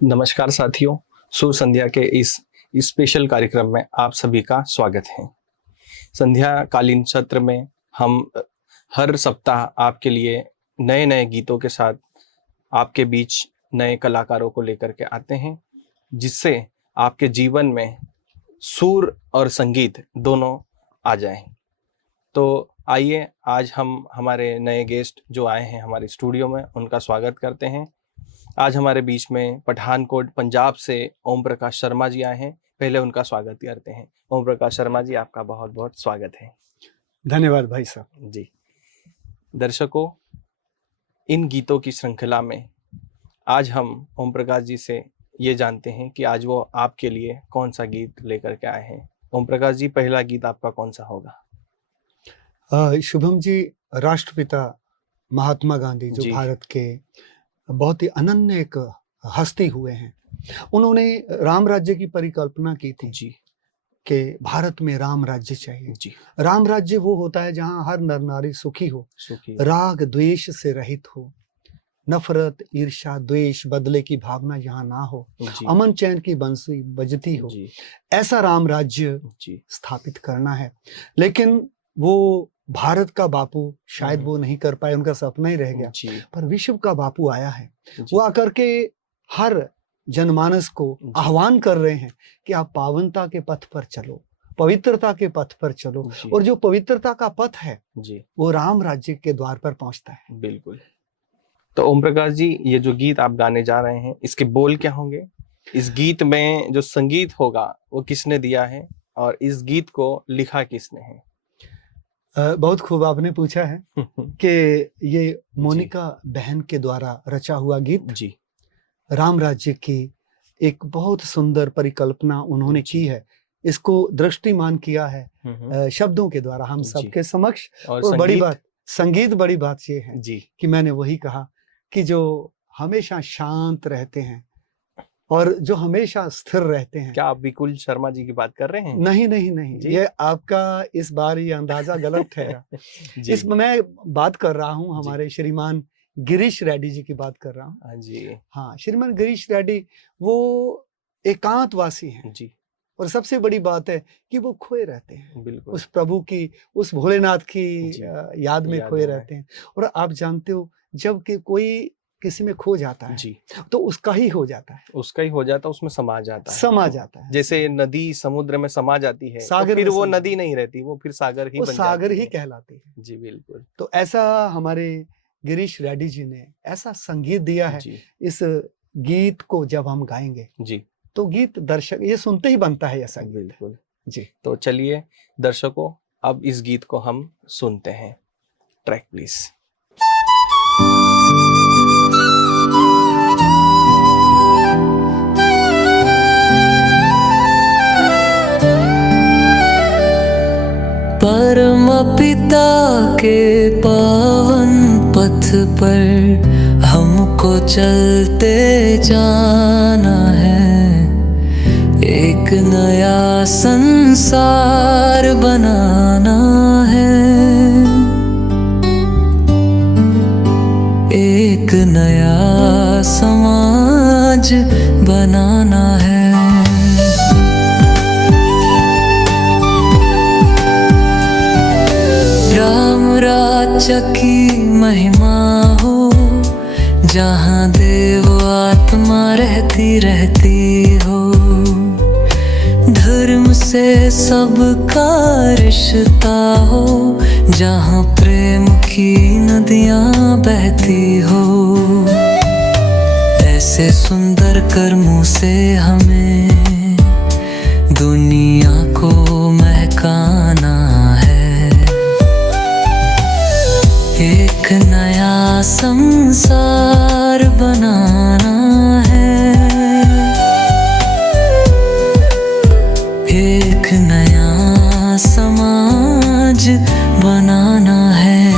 नमस्कार साथियों, शुभ संध्या के इस स्पेशल कार्यक्रम में आप सभी का स्वागत है। संध्या कालीन सत्र में हम हर सप्ताह आपके लिए नए नए गीतों के साथ आपके बीच नए कलाकारों को लेकर के आते हैं, जिससे आपके जीवन में सुर और संगीत दोनों आ जाएं। तो आइए आज हम हमारे नए गेस्ट जो आए हैं हमारे स्टूडियो में उनका स्वागत करते हैं। आज हमारे बीच में पठानकोट पंजाब से ओम प्रकाश शर्मा जी आए हैं। पहले उनका स्वागत करते हैं। ओम प्रकाश शर्मा जी, आपका बहुत बहुत स्वागत है। धन्यवाद भाई साहब जी। दर्शकों, इन गीतों की श्रृंखला में आज हम ओम प्रकाश जी से ये जानते हैं कि आज वो आपके लिए कौन सा गीत लेकर के आए हैं। ओम प्रकाश जी, पहला गीत आपका कौन सा होगा? शुभम जी, राष्ट्रपिता महात्मा गांधी जो भारत के बहुत ही अनन्य एक हस्ती हुए हैं, उन्होंने राम राज्य की परिकल्पना की थी जी कि भारत में राम राज्य चाहिए जी। राम राज्य वो होता है जहां हर नर नारी सुखी हो, राग द्वेष से रहित हो, नफरत ईर्ष्या द्वेष बदले की भावना यहाँ ना हो, अमन चैन की बंसी बजती हो। ऐसा राम राज्य स्थापित करना है। लेकिन वो भारत का बापू शायद वो नहीं कर पाए, उनका सपना ही रह गया। पर विश्व का बापू आया है। वो आकर के हर जनमानस को आह्वान कर रहे हैं कि आप पावनता के पथ पर चलो, पवित्रता के पथ पर चलो। और जो पवित्रता का पथ है वो राम राज्य के द्वार पर पहुंचता है। बिल्कुल। तो ओम प्रकाश जी, ये जो गीत आप गाने जा रहे हैं, इसके बोल क्या होंगे? इस गीत में जो संगीत होगा वो किसने दिया है और इस गीत को लिखा किसने है? बहुत खूब आपने पूछा है कि ये मोनिका बहन के द्वारा रचा हुआ गीत जी राम राज्य की एक बहुत सुंदर परिकल्पना उन्होंने की है। इसको दृष्टिमान किया है शब्दों के द्वारा हम सबके समक्ष। और बड़ी बात संगीत, बड़ी बात ये है जी कि मैंने वही कहा कि जो हमेशा शांत रहते हैं और जो हमेशा स्थिर रहते हैं। क्या आप विकुल शर्मा जी की बात कर रहे हैं? नहीं नहीं नहीं, ये आपका इस बार ये अंदाजा गलत ठहरा। इस मैं बात कर रहा हूँ हमारे श्रीमान गिरीश रेड्डी जी की बात कर रहा हूँ जी। हाँ, श्रीमान गिरीश रेड्डी वो एकांतवासी हैं जी। और सबसे बड़ी बात है कि वो खोए रहते हैं उस प्रभु की, उस भोलेनाथ की याद में खोए रहते हैं। और आप जानते हो, जब कि कोई किसी में खो जाता है जी तो उसका ही हो जाता है, उसमें समा जाता है। जैसे नदी समुद्र में समा जाती है, सागर तो फिर वो नदी नहीं रहती, वो फिर सागर ही बन सागर ही कहलाती है जी। बिल्कुल। तो ऐसा हमारे गिरीश रेड्डी जी ने ऐसा संगीत दिया है। इस गीत को जब हम गाएंगे जी तो गीत दर्शक ये सुनते ही बनता है ऐसा। बिल्कुल जी। तो चलिए दर्शकों, अब इस गीत को हम सुनते हैं। Track please. परम पिता के पावन पथ पर हमको चलते जाना है। एक नया संसार बनाना है, एक नया समाज बनाना है। राम राज्य की महिमा हो, जहाँ देव आत्मा रहती हो। धर्म से सबका रिश्ता हो, जहाँ प्रेम की नदियाँ बहती हो। ऐसे सुंदर कर्मों से हमें दुनिया को महकाना है। एक नया संसार बनाना है, एक नया समाज बनाना है।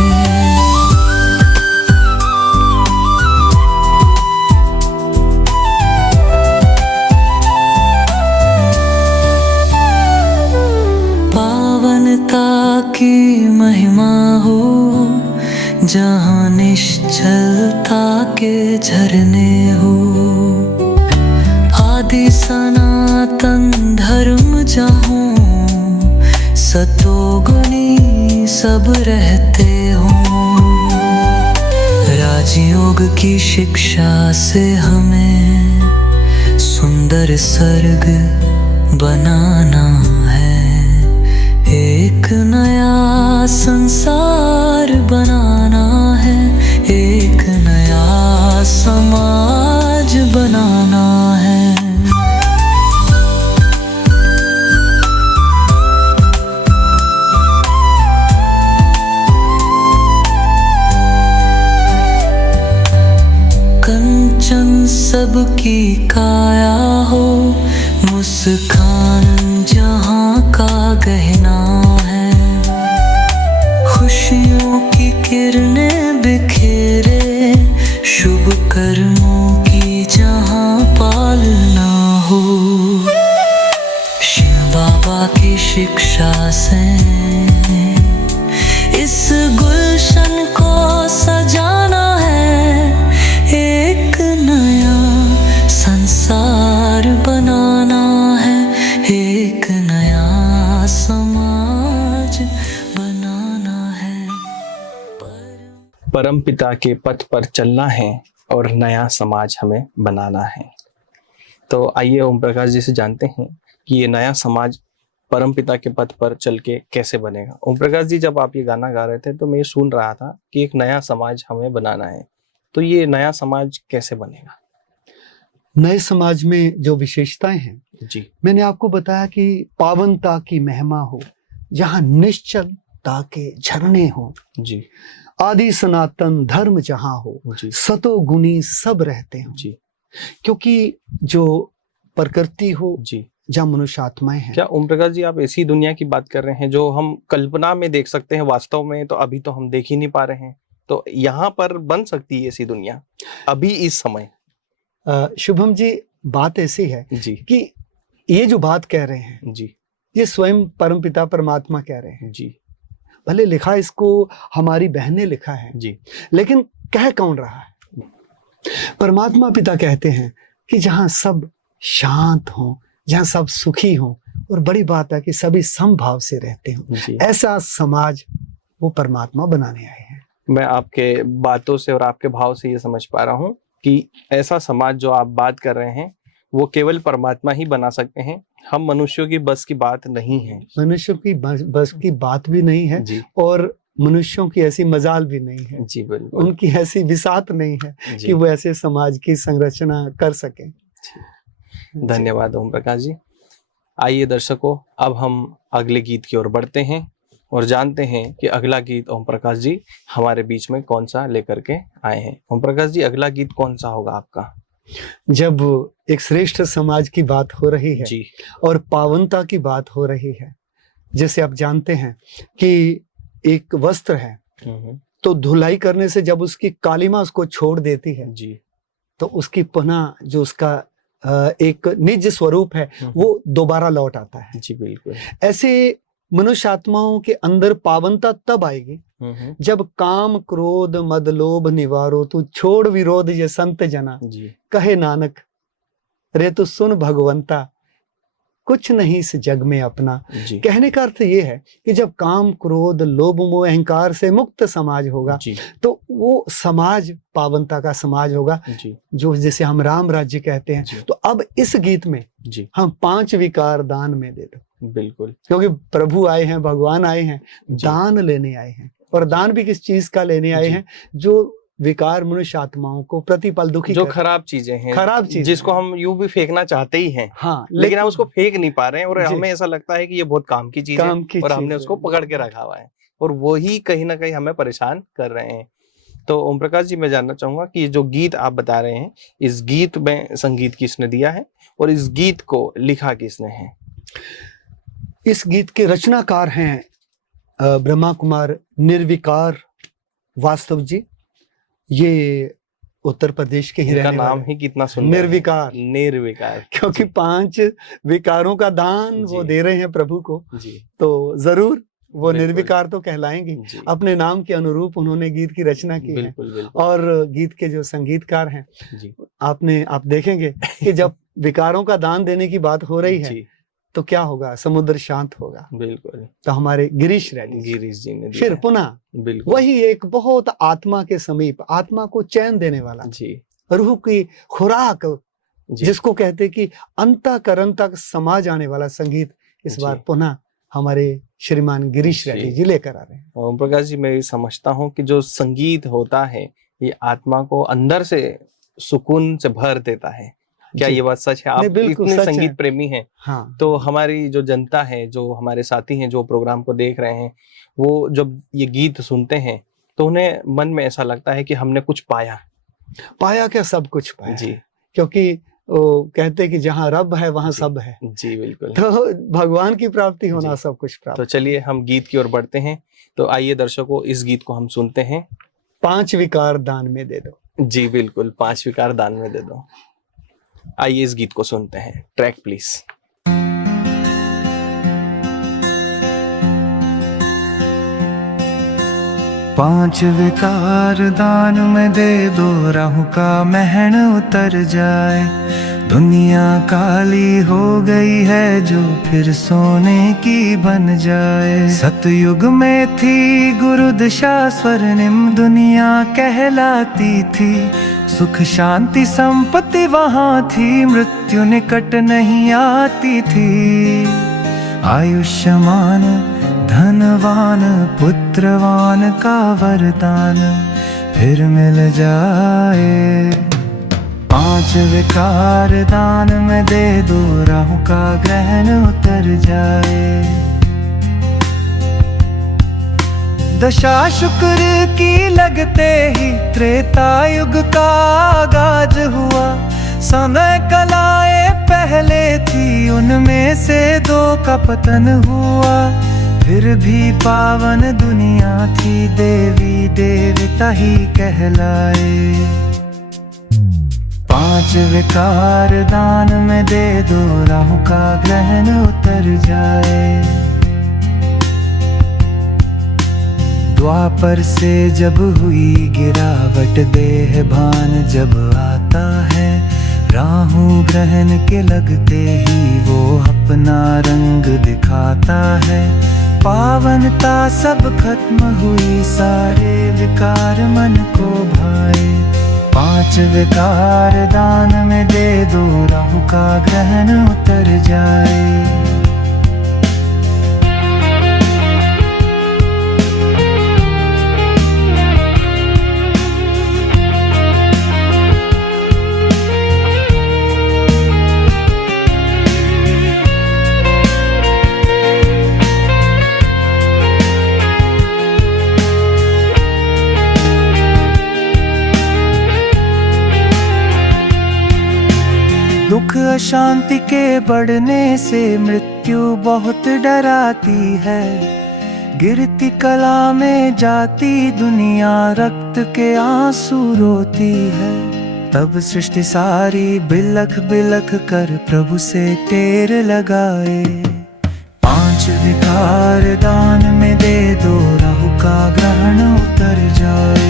पावनता की महिमा हो, जहाँ निश्चलता के झरने हो। सतोगुनी सब रहते हों। राजयोग की शिक्षा से हमें सुंदर स्वर्ग बनाना है। एक नया संसार बनाना है, एक नया समाज बनाना है। कंचन सबकी काया हो, मुस्कान जहाँ का गहना है। खुशियों की किरणें बिखेरे, शुभ कर्मों की जहाँ पालना हो। शिव बाबा की शिक्षा से इस गुलशन को सजाना है। एक नया संसार बनाना है, एक नया समाज बनाना है। परम पिता के पथ पर चलना है और नया समाज हमें बनाना है। तो आइए ओम प्रकाश जी से जानते हैं कि ये नया समाज परम पिता के पथ पर चल के कैसे बनेगा। ओम प्रकाश जी, जब आप ये गाना गा रहे थे तो मैं सुन रहा था कि एक नया समाज हमें बनाना है, तो ये नया समाज कैसे बनेगा? नए समाज में जो विशेषताएं हैं जी, मैंने आपको बताया कि पावनता की महिमा हो, जहाँ निश्चलता के झरने हो, जी, आदि सनातन धर्म जहाँ हो, जी, सतोगुनी सब रहते हो। जी, क्योंकि जो प्रकृति हो, जी। जहाँ मनुष्य आत्माएं हैं। क्या ओम प्रकाश जी आप ऐसी दुनिया की बात कर रहे हैं जो हम कल्पना में देख सकते हैं, वास्तव में तो अभी तो हम देख ही नहीं पा रहे हैं? तो यहाँ पर बन सकती है ऐसी दुनिया अभी इस समय? शुभम जी, बात ऐसी है जी, कि ये जो बात कह रहे हैं, जी, ये स्वयं परमपिता परमात्मा कह रहे हैं। जी, भले लिखा इसको हमारी बहन ने लिखा है, जी, लेकिन कह कौन रहा है? परमात्मा पिता कहते हैं कि जहाँ सब शांत हो, जहाँ सब सुखी हो, और बड़ी बात है कि सभी समभाव से रहते हो, जी। ऐसा समाज वो परमात्मा बनाने आए हैं। मैं आपके बातों से और आपके भाव से ये समझ पा रहा हूँ कि ऐसा समाज जो आप बात कर रहे हैं वो केवल परमात्मा ही बना सकते हैं। हम मनुष्यों की बस की बात नहीं है। मनुष्यों की बस की बात भी नहीं है, जी, और मनुष्यों की ऐसी मजाल भी नहीं है, जी, बिल्कुल। उनकी ऐसी विसात नहीं है जी, कि वो ऐसे समाज की संरचना कर सके। धन्यवाद ओम प्रकाश जी। आइए दर्शकों, अब हम अगले गीत की ओर बढ़ते हैं और जानते हैं कि अगला गीत ओम प्रकाश जी हमारे बीच में कौन सा लेकर के आए हैं। ओम प्रकाश जी, अगला गीत कौन सा होगा आपका? जब एक श्रेष्ठ समाज की बात हो रही है जी, और पावनता की बात हो रही है, जैसे आप जानते हैं कि एक वस्त्र है तो धुलाई करने से जब उसकी कालिमा उसको छोड़ देती है, जी, तो उसकी पुनः जो उसका एक निज स्वरूप है वो दोबारा लौट आता है। जी, बिल्कुल। ऐसे मनुष्य आत्माओं के अंदर पावनता तब आएगी जब काम क्रोध मद लोभ निवारो, तू छोड़ विरोध ये संत जना। जी, कहे नानक रे तू सुन भगवंता, कुछ नहीं इस जग में अपना। जी, कहने का अर्थ ये है कि जब काम क्रोध लोभ मोह अहंकार से मुक्त समाज होगा, जी, तो वो समाज पावनता का समाज होगा, जी, जो जिसे हम राम राज्य कहते हैं। जी। तो अब इस गीत में जी, हम 5 विकार दान में दे दो, बिल्कुल। क्योंकि प्रभु आए हैं, भगवान आए हैं, जी, दान लेने आए हैं। और दान भी किस चीज का लेने आए जी। हैं? जो विकार मनुष्य आत्माओं को प्रतिपल दुखी जो कर, खराब चीजें हैं, खराब चीजें जिसको हैं। हम यूं भी फेंकना चाहते ही हैं, हाँ, लेकिन हम उसको फेंक नहीं पा रहे हैं और जी। हमें ऐसा लगता है कि ये बहुत काम की चीज है काम की और हमने चीज उसको है। पकड़ के रखा हुआ है और वो ही कहीं ना कहीं हमें परेशान कर रहे हैं। तो ओम प्रकाश जी, मैं जानना चाहूंगा कि ये जो गीत आप बता रहे हैं, इस गीत में संगीत किसने दिया है और इस गीत को लिखा किसने है? इस गीत के रचनाकार हैं ब्रह्मा कुमार निर्विकार वास्तव जी। ये उत्तर प्रदेश के ही इनका रहने नाम वाले ही कितना सुंदर है, निर्विकार। निर्विकार। क्योंकि जी, 5 विकारों का दान वो जी। दे रहे हैं प्रभु को, जी, तो जरूर वो बिल्कुल। निर्विकार तो कहलाएंगे। जी, अपने नाम के अनुरूप उन्होंने गीत की रचना की है। बिल्कुल, बिल्कुल। और गीत के जो संगीतकार हैं, जी, आप देखेंगे कि जब विकारों का दान देने की बात हो रही है, जी, तो क्या होगा, समुद्र शांत होगा। बिल्कुल, तो हमारे गिरीश रेड्डी गिरीश जी ने दिया फिर है। पुनः बिल्कुल वही एक बहुत आत्मा के समीप, आत्मा को चैन देने वाला, जी रूह की खुराक, जी जिसको कहते कि अंतःकरण तक समा जाने वाला संगीत इस जी। बार पुनः हमारे श्रीमान गिरीश जी। रेड्डी जी लेकर आ रहे हैं। ओम प्रकाश जी, मैं ये समझता हूँ कि जो संगीत होता है ये आत्मा को अंदर से सुकून से भर देता है। क्या जी। ये बात सच है? नहीं, आप बिल्कुल इतने सच संगीत है। प्रेमी हैं, हाँ, तो हमारी जो जनता है, जो हमारे साथी हैं, जो प्रोग्राम को देख रहे हैं, वो जब ये गीत सुनते हैं तो उन्हें मन में ऐसा लगता है कि हमने कुछ पाया। पाया क्या, सब कुछ पाया जी है। क्योंकि वो कहते कि जहाँ रब है वहां जी सब है, जी बिल्कुल। तो भगवान की प्राप्ति होना जी। सब कुछ तो प्राप्त। चलिए हम गीत की ओर बढ़ते हैं। तो आइए दर्शकों, इस गीत को हम सुनते हैं। 5 विकार दान में दे दो। जी बिल्कुल, 5 विकार दान में दे दो। आइए इस गीत को सुनते हैं। Track please. 5 विकार दान में दे दो, राहु का महन उतर जाए। दुनिया काली हो गई है जो फिर सोने की बन जाए। सतयुग में थी गुरु दशा स्वर्णिम दुनिया कहलाती थी। सुख शांति संपत्ति वहाँ थी, मृत्यु निकट नहीं आती थी। आयुष्मान धनवान पुत्रवान का वरदान फिर मिल जाए। 5 विकार दान में दे दो, राहु का ग्रहण उतर जाए। दशा शुक्र की लगते ही त्रेता युग का आगाज हुआ। समय कलाएं पहले थी, उनमें से 2 का पतन हुआ। फिर भी पावन दुनिया थी, देवी देवता ही कहलाए। 5 विकार दान में दे दो, राहु का ग्रहण उतर जाए। द्वापर से जब हुई गिरावट, देह भान जब आता है। राहु ग्रहण के लगते ही वो अपना रंग दिखाता है। पावनता सब खत्म हुई, सारे विकार मन को भाए। 5 विकार दान में दे दो, राहु का ग्रहण उतर जाए। दुख अशांति के बढ़ने से मृत्यु बहुत डराती है। गिरती कला में जाती दुनिया, रक्त के आंसू रोती है। तब सृष्टि सारी बिलख बिलख कर प्रभु से टेर लगाए। 5 विकार दान में दे दो, राहु का ग्रहण उतर जाए।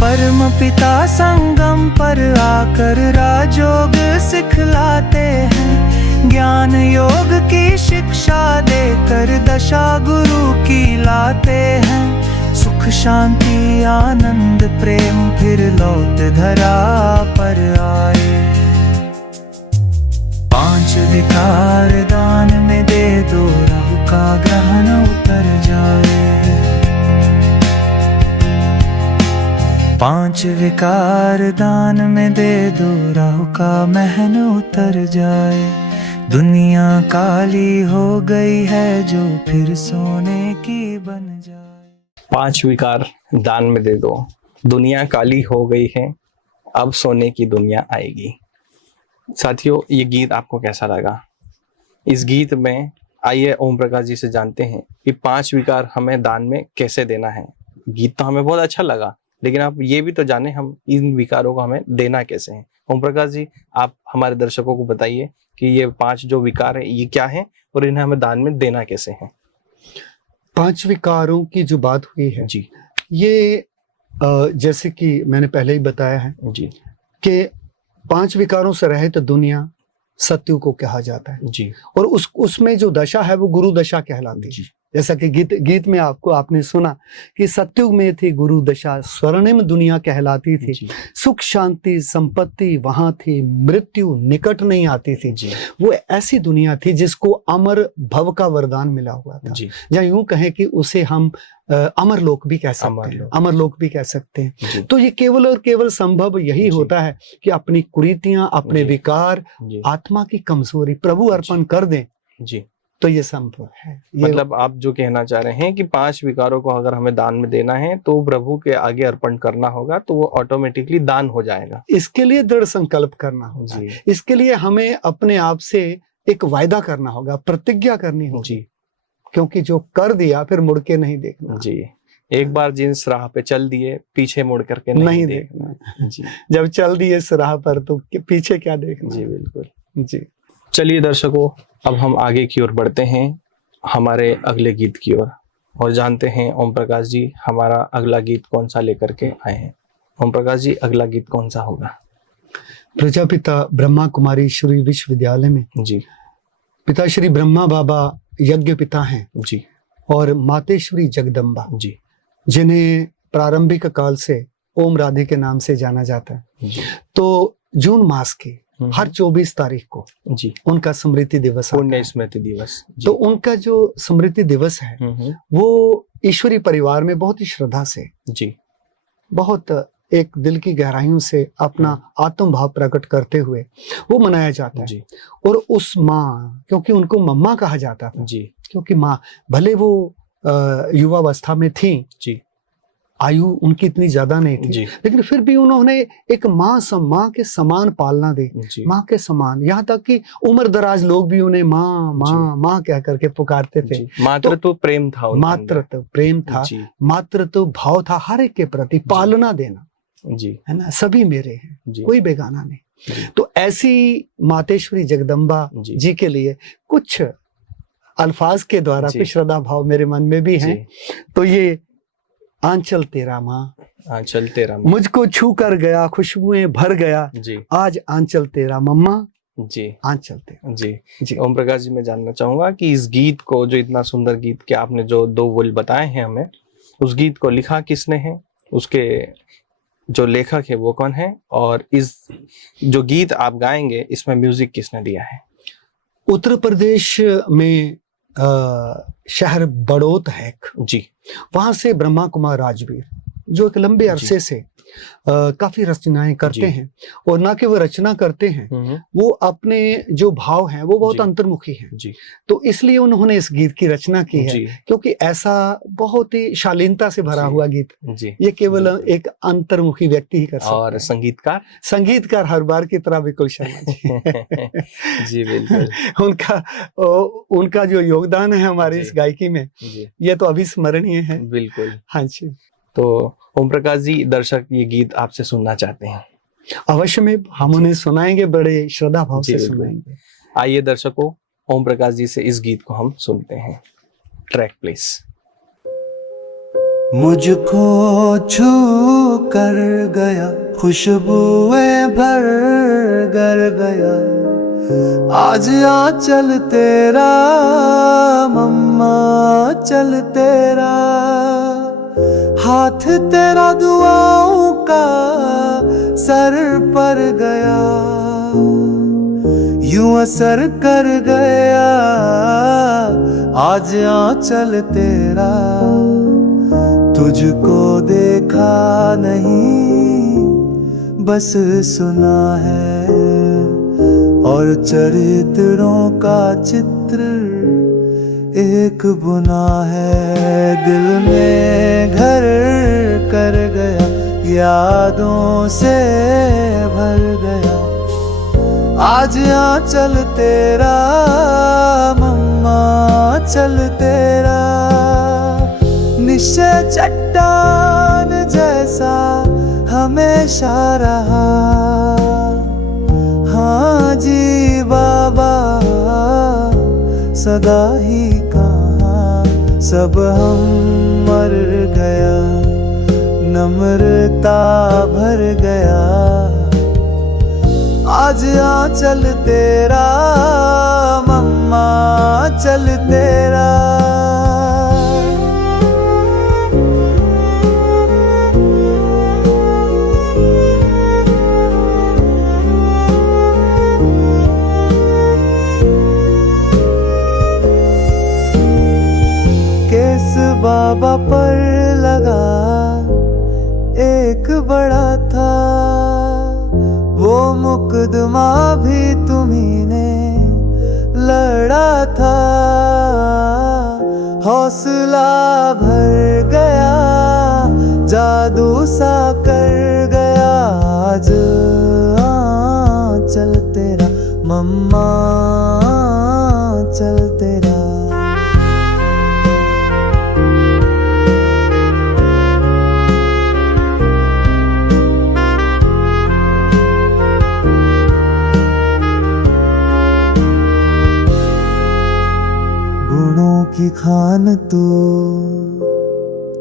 परम पिता संगम पर आकर राजयोग सिखलाते हैं। ज्ञान योग की शिक्षा देकर दशा गुरु की लाते हैं। सुख शांति आनंद प्रेम फिर लौट धरा पर आए। 5 विकार दान में दे दो, राहु का ग्रहण उतर जाए। 5 विकार दान में दे दो, राहु का महन उतर जाए। दुनिया काली हो गई है जो फिर सोने की बन जाए। 5 विकार दान में दे दो, दुनिया काली हो गई है, अब सोने की दुनिया आएगी। साथियों, ये गीत आपको कैसा लगा? इस गीत में आइए ओम प्रकाश जी से जानते हैं कि 5 विकार हमें दान में कैसे देना है। गीत तो हमें बहुत अच्छा लगा, लेकिन आप ये भी तो जाने हम इन विकारों को हमें देना कैसे है। ओम प्रकाश जी, आप हमारे दर्शकों को बताइए कि ये 5 जो विकार है ये क्या है और इन्हें हमें दान में देना कैसे है। 5 विकारों की जो बात हुई है जी ये जैसे कि मैंने पहले ही बताया है जी कि पांच विकारों से रहित दुनिया सत्युग को कहा जाता है जी और उसमें जो दशा है वो गुरु दशा कहलाती है। जी जैसा कि गीत में आपने सुना कि सत्युग में थी गुरु दशा, स्वर्णिम दुनिया कहलाती थी, जी सुख शांति संपत्ति वहां थी, मृत्यु निकट नहीं आती थी। जी वो ऐसी दुनिया थी जिसको अमर भव का वरदान मिला हुआ था। जी या यूं कहें कि उसे हम अमर लोक भी कह सकते हैं, अमर लोक भी कह सकते हैं। जी तो ये केवल और केवल संभव यही जी। होता है कि अपनी कुरीतियां, अपने जी। विकार, जी आत्मा की कमजोरी प्रभु अर्पण कर दें, जी तो ये संभव है। ये मतलब आप जो कहना चाह रहे हैं कि 5 विकारों को अगर हमें दान में देना है तो प्रभु के आगे अर्पण करना होगा, तो वो ऑटोमेटिकली दान हो जाएगा। इसके लिए दृढ़ संकल्प करना होगा। जी इसके लिए हमें अपने आप से एक वायदा करना होगा, प्रतिज्ञा करनी होगी, जी क्योंकि जो कर दिया फिर मुड़ के नहीं देखना। जी एक बार जिस राह पे चल दिए पीछे मुड़ करके नहीं देखना। जी जब चल दिए इस राह पर तो पीछे क्या देखना। जी बिल्कुल। जी चलिए दर्शकों, अब हम आगे की ओर बढ़ते हैं, हमारे अगले गीत की ओर, और जानते हैं ओम प्रकाश जी हमारा अगला गीत कौन सा लेकर के आए हैं। ओम प्रकाश जी, अगला गीत कौन सा होगा? प्रजापिता ब्रह्मा कुमारी श्री विश्वविद्यालय में जी पिता श्री ब्रह्मा बाबा यज्ञ पिता हैं जी और मातेश्वरी जगदम्बा, जी जिन्हें प्रारंभिक काल से ओम राधे के नाम से जाना जाता है। जी तो जून मास की हर 24 तारीख को जी उनका स्मृति दिवस आता पुण्य है। स्मृति दिवस। तो उनका जो स्मृति दिवस है वो ईश्वरी परिवार में बहुत ही श्रद्धा से, जी बहुत एक दिल की गहराइयों से अपना आत्म भाव प्रकट करते हुए वो मनाया जाता है। जी और उस माँ, क्योंकि उनको मम्मा कहा जाता था, जी क्योंकि माँ भले वो युवावस्था में थी, जी आयु उनकी इतनी ज्यादा नहीं थी, जी लेकिन फिर भी उन्होंने एक माँ के समान पालना दी, जी माँ के समान। यहाँ तक कि उम्र दराज लोग भी उन्हें माँ माँ माँ कह करके पुकारते थे। मातृत्व प्रेम था उनके अंदर। मातृत्व प्रेम था, जी मातृत्व भाव था, हर एक के प्रति पालना देना, जी है ना, सभी मेरे हैं, जी कोई बेगाना नहीं। जी तो ऐसी मातेश्वरी जगदम्बा जी जी के लिए कुछ अल्फाज के द्वारा जी। कुछ श्रद्धा भाव मेरे मन में भी हैं। जी तो ये आंचल तेरा माँ, आंचल तेरा मुझको छू कर गया, खुशबुएं भर गया, जी आज आंचल तेरा मम्मा, जी आंचल तेरा। जी जी ओम प्रकाश जी, मैं जानना चाहूंगा कि इस गीत को, जो इतना सुंदर गीत के आपने जो 2 बोल बताए हैं हमें, उस गीत को लिखा किसने है, उसके जो लेखक है वो कौन है, और इस जो गीत आप गाएंगे इसमें म्यूजिक किसने दिया है? उत्तर प्रदेश में शहर बड़ौत है एक, जी वहां से ब्रह्मा कुमार राजवीर, जो एक लंबे अरसे से काफी रचनाएं करते जी। हैं, और ना कि वो रचना करते हैं, वो अपने जो भाव हैं वो बहुत जी। अंतर्मुखी हैं। जी तो इसलिए उन्होंने इस गीत की रचना की है, जी क्योंकि ऐसा बहुत ही शालीनता से भरा जी। हुआ गीत जी ये केवल बिल्कुल। एक अंतर्मुखी व्यक्ति ही कर सकता और है। संगीतकार संगीतकार हर बार की तरह विकुल शर्मा जी जी बिल्कुल उनका जो योगदान है हमारी जी। इस गायकी में, जी ये तो अविस्मरणीय है। बिल्कुल। हाँ जी, तो ओम प्रकाश जी, दर्शक ये गीत आपसे सुनना चाहते हैं। अवश्य में हम उन्हें सुनाएंगे, बड़े श्रद्धा भाव जी, से बिल्कुल। सुनाएंगे। आइए दर्शकों, ओम प्रकाश जी से इस गीत को हम सुनते हैं। Track please. मुझको छू कर गया, खुशबुएं भर कर गया, आज आंचल तेरा मम्मा चल तेरा, हाथ तेरा दुआओं का सर पर गया, यूं असर कर गया, आज आंचल तेरा, तुझको देखा नहीं बस सुना है, और चरित्रों का चित्र एक बुना है, दिल में घर कर गया, यादों से भर गया, आज आंचल तेरा मम्मा चल तेरा, निश्चय चट्टान जैसा हमेशा रहा, हाँ जी बाबा सदा ही कहा, सब हम मर गया, नम्रता भर गया, चल तेरा, मम्मा चल तेरा। केस बाबा पर लगा एक बड़ा था, वो मुकदमा भी तुम्ही ने लड़ा था। हौसला भर गया, जादू सा कर गया आज चल तेरा, मम्मा चल तेरा। गुणों की खान तू,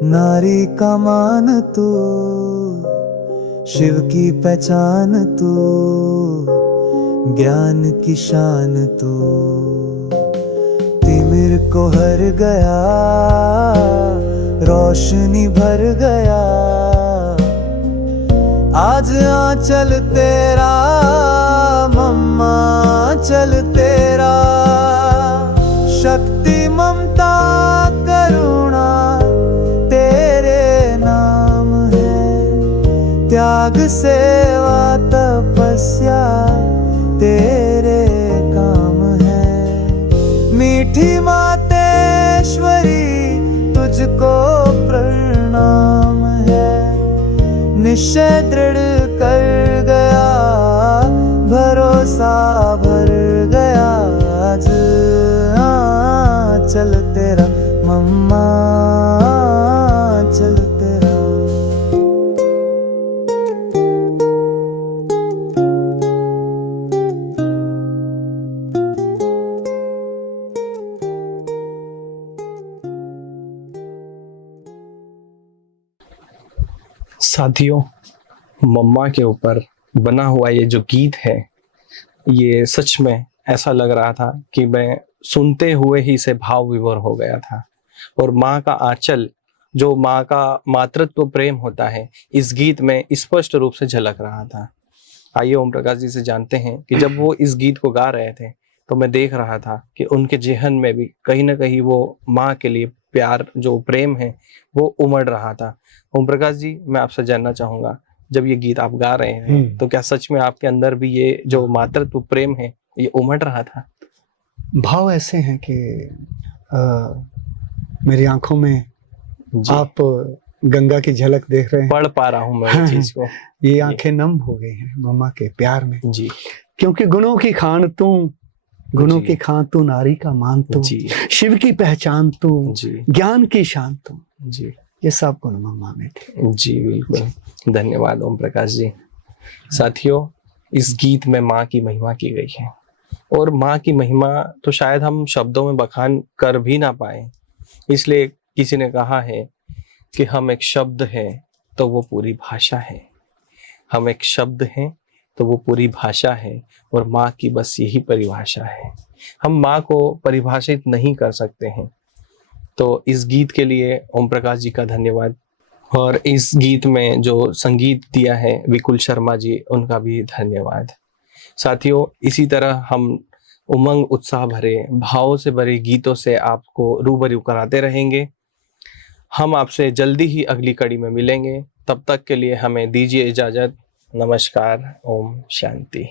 नारी का मान तू, शिव की पहचान तू, ज्ञान की शान तू। तिमिर को हर गया, रोशनी भर गया आज आंचल तेरा, मम्मा चल तेरा। शक्ति ममता करुणा तेरे नाम है, त्याग सेवा तपस्या तेरे काम है। मीठी मातेश्वरी तुझको प्रणाम है, निश्चय दृढ़ कर गया, भरोसा भर गया आज चल तेरा, मम्मा चल तेरा। साथियों, मम्मा के ऊपर बना हुआ ये जो गीत है, ये सच में ऐसा लग रहा था कि मैं सुनते हुए ही से भाव विभोर हो गया था। और माँ का आंचल, जो माँ का मातृत्व प्रेम होता है, इस गीत में स्पष्ट रूप से झलक रहा था। आइए ओम प्रकाश जी से जानते हैं कि जब वो इस गीत को गा रहे थे तो मैं देख रहा था कि उनके जेहन में भी कहीं ना कहीं वो माँ के लिए प्यार, जो प्रेम है, वो उमड़ रहा था। ओम प्रकाश जी, मैं आपसे जानना चाहूंगा, जब ये गीत आप गा रहे हैं तो क्या सच में आपके अंदर भी ये जो मातृत्व प्रेम है ये उमड़ रहा था? भाव ऐसे हैं कि मेरी आंखों में जी, आप गंगा की झलक देख रहे हैं। पढ़ पा रहा हूँ मैं इस चीज को। ये आंखें नम हो गई हैं मम्मा के प्यार में, जी क्योंकि गुणों की खान तू, गुणों जी। की खान तू, नारी का मान तू, जी शिव की पहचान तू, जी ज्ञान की शान तू, जी ये सब गुण मम्मा में थे। जी, बिल्कुल। धन्यवाद ओम प्रकाश जी। साथियों, इस गीत में माँ की महिमा की गई है, और माँ की महिमा तो शायद हम शब्दों में बखान कर भी ना पाए। इसलिए किसी ने कहा है कि हम एक शब्द है तो वो पूरी भाषा है, हम एक शब्द हैं तो वो पूरी भाषा है, और माँ की बस यही परिभाषा है। हम माँ को परिभाषित नहीं कर सकते हैं। तो इस गीत के लिए ओम प्रकाश जी का धन्यवाद, और इस गीत में जो संगीत दिया है विकुल शर्मा जी, उनका भी धन्यवाद। साथियों, इसी तरह हम उमंग उत्साह भरे, भावों से भरे गीतों से आपको रूबरू कराते रहेंगे। हम आपसे जल्दी ही अगली कड़ी में मिलेंगे। तब तक के लिए हमें दीजिए इजाजत। नमस्कार। ओम शांति।